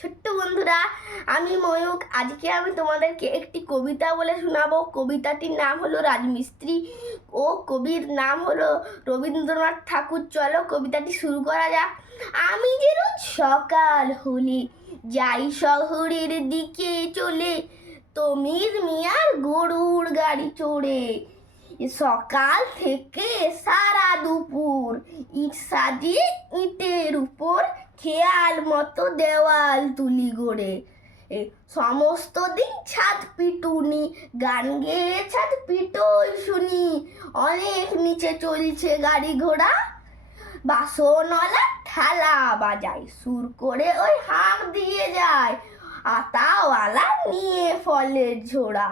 ছোট্ট বন্ধুরা, আমি ময়ূক। আজকে আমি তোমাদেরকে একটি কবিতা বলে শোনাবো। কবিতাটির নাম হলো রাজমিস্ত্রি ও কবির নাম হলো রবীন্দ্রনাথ ঠাকুর। চলো কবিতাটি শুরু করা যাক। আমি যে রোজ সকাল হলে যাই শহরের দিকে চলে, তমিজ মিয়ার গরুর গাড়ি চড়ে। সকাল থেকে সারা দুপুর ইট সাজিয়ে ইটের উপর খেয়াল মতো দেওয়াল তুলি গড়ে। সমস্ত দিন ছাদ পিটুনি, গান গেয়ে ছাদ পিটোই শুনি। অনেক নিচে চলছে গাড়ি ঘোড়া, বাসনওয়ালা থালা বাজায়, সুর করে ওই হাঁক দিয়ে যায়। আতাওয়ালা নিয়ে ফলের ঝোড়া।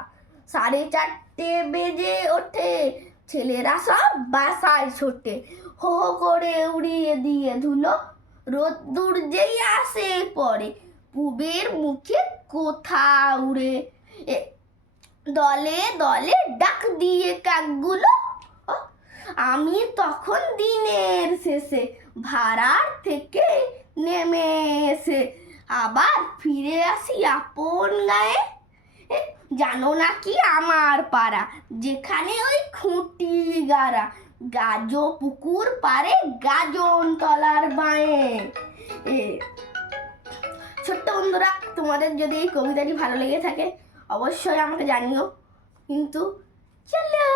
4:30 বেজে ওঠে, ছেলেরা সব বাসায় ছোটে। হো হো করে উড়িয়ে দিয়ে ধুলো, রোদ্দুর যেই আসে পড়ে, পুবের মুখে কোথা উড়ে। দলে দলে ডাক দিয়ে কাকগুলো, আমি তখন দিনের শেষে ভাড়ার থেকে নেমে এসে আবার ফিরে আসি আপন গায়ে। জানো নাকি আমার পাড়া, যেখানে ওই খুঁটি গাড়া, গাজো পুকুর পারে গাজন তলার বাঁয়ে। ছোট্ট বন্ধুরা, তোমাদের যদি এই কবিতাটি ভালো লেগে থাকে অবশ্যই আমাকে জানিও। কিন্তু চলো।